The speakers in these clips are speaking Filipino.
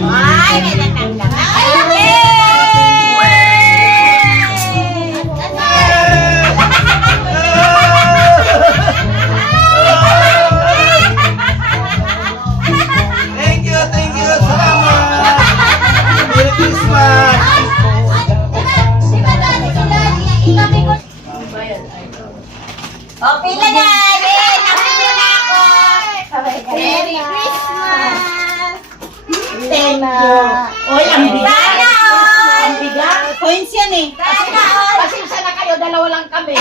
Ay, may natanggap. Thank you, thank you. Salamat. Merry Christmas. Okay na na! Nakita na ako! Merry Christmas! Thank you. Oy, ang bigat. Sana all! Ang bigat. Coins yan eh. Sana all! Pasensya na kayo, dalawa lang kami.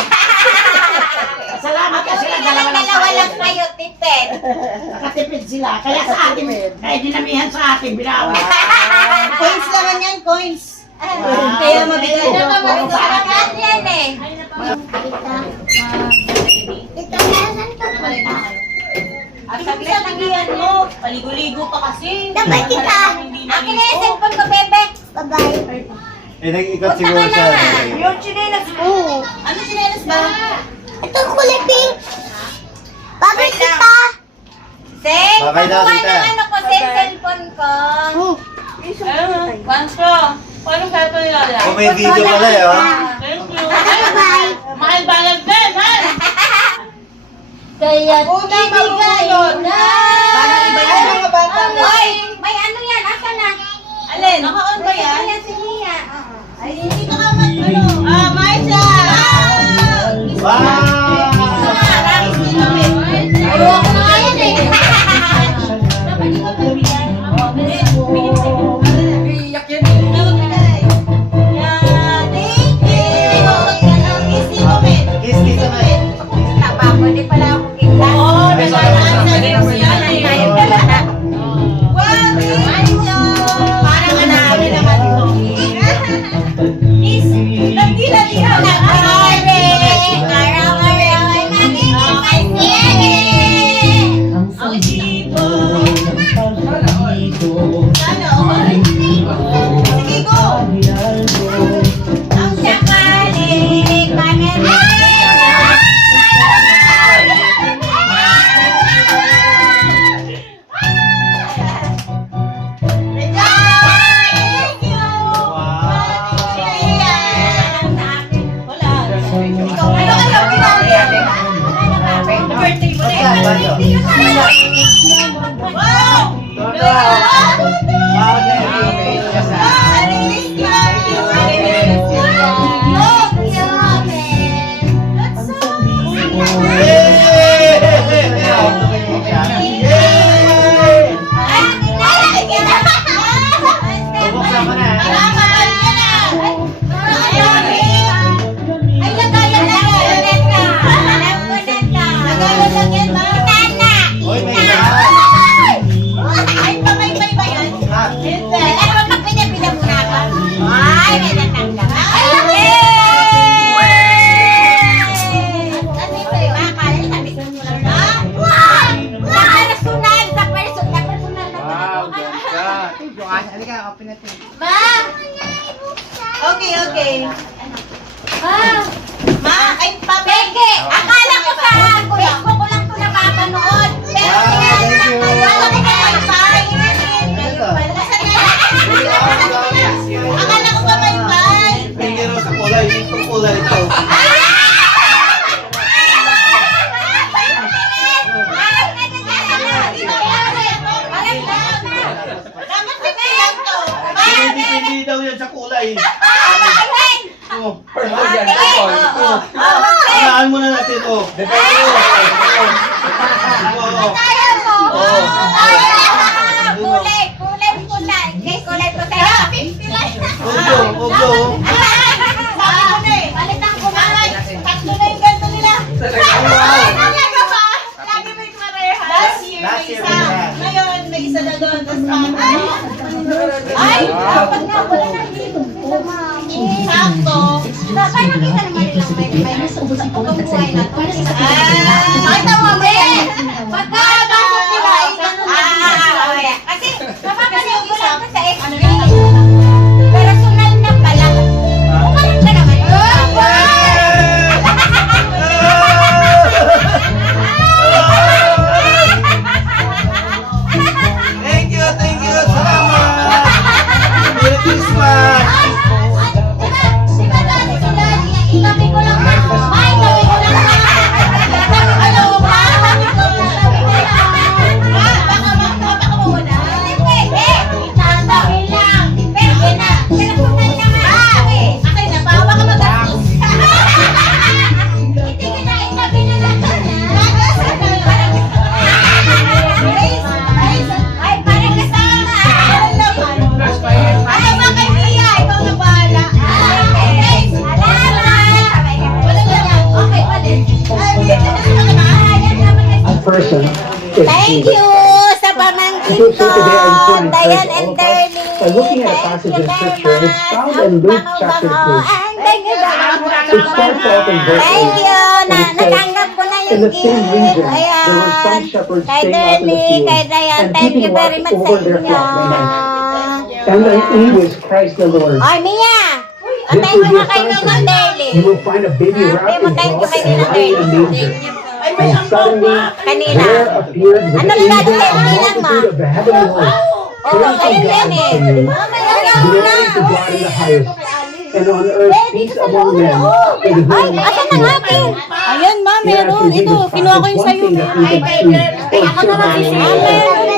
Salamat kasi lang dalawa lang Dalawa lang tayo. kayo, tipid. Nakatipid sila. Kaya sa atin, kaya dinamihan sa atin, binawi. Coins naman yan, coins. Kaya mabigat. Kaya mabigat. Mabigat yan eh. At saglit lang yan mo. Paligo-ligo pa kasi. Dapat kita. Akin na yung cellphone ko, bebe. Bye-bye. Eh, nag-ikot siguro siya. Yung chinelas mo. Ano chinelas ba? Itong kulay pink. Babay kita. Sen, Babay daw, pagkuha tita. ng ano ko sa cellphone ko. Pancho, paano kaya ito nilala? Oh, may video pala eh, oh. Thank you. Bye-bye. Mahal balag din, ha? Kaya ibigay na. Parang iba yan. Mga bata. Oy, may ano yan? Asa na? Alin? Naka-on ba yan? Ayan si Nia. Ay, hindi ka ka ano? Maisha! Wow! Ayoko na yan eh. Dapat ikaw bibigyan. Bigyan sa'yo. Iyak yan eh. Thank you! Kiss dito na eh. Pwede pala ako kita. Oo, Ay, nagkakaroon sa sorry. games yan eh. Ayun pala na. Wow, thank you! Parang hanapin naman ito. Miss, nagdila-dila lang. Ang isipo. Sana all. Sige, go! Ang sakali, Birthday mo na Wow! Bubuksan mo na. Uy, may Ay, pamay-pay ba yan? Wow, ganda. Okay, okay. Ma, ay pabege! Akala ko sa Facebook ko lang ito napapanood. Pero Wow, yan, thank you. akala ko may bye. Akala ko ba may bye? Hindi raw sa kulay. Itong kulay ito. Dapat bigyan to. Hindi daw yan sa kulay. Oh, Saan mo na natin, oh. Kulay po tayo. 50 lang. Oblo, oblo. Sabi ko na eh. Palitan ko na. Tatlo na yung ganito nila. Wow. Talaga ba? Lagi may pareha. Last year, Last may year, isa. may isa. Ngayon, may isa na doon. Tapos ay! Ay, dapat nga wala na dito. Sakto. Dapat nakita naman nilang may nasa ubusin ko ng buhay na to. Pakita mo, Ben! Pagka nakasok nila, okay. Kasi, napapanood ko lang to sa FB. Personal na pala. Umalang ka naman. Thank you, thank you. Salamat. Thank you sa pamangkin Okay, ko, so today I just want to Dayan encourage and all of us Darlene. by looking at a Thank passage you in very Scripture. It's much. found Ang in Luke chapter bango-bango. 2. And thank you, It starts off in verse Thank 8. you. And it says, Natanggap ko na in yung the same gift. region, there were some Ayan. shepherds Kay staying out in the Darlene, kay fields Dayan, and thank you keeping very watch much sa over their inyo. flock by night. And he was Christ the Lord. Oy, Mia! This Antayin will mo be nga a kayo sign ng for you. Darlene. You will find a baby Ah, wrapped in thank you cloth kay and Nina lying in a Darlene. manger. Ay, may And suddenly, Kanina. there appeared with Ano the lang angel natin, a bilang mo? multitude of the heavenly hosts, Oo, praising kayo God, yan eh. saying, Glory Ay, to God in the highest, and on earth peace among men, with whom asan ang akin? Ayan, ma, meron. Ito, kinuha ko yung sa'yo.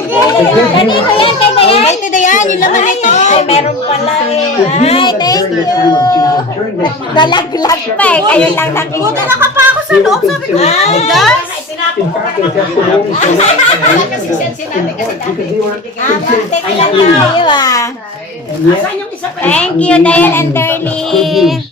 Kanino yan, kay Dayan? Ay, Tita Dayan, yung laman nito. Ay, meron pala eh. Ay, thank you. Dalaglag pa eh. Kayo lang nakita. Buti nakapa ako sa loob, sabi ko. In fact, their testimony so Take lang tayo ah. and yet, Saan yung isa pa? Thank you, Dayan and Darlene.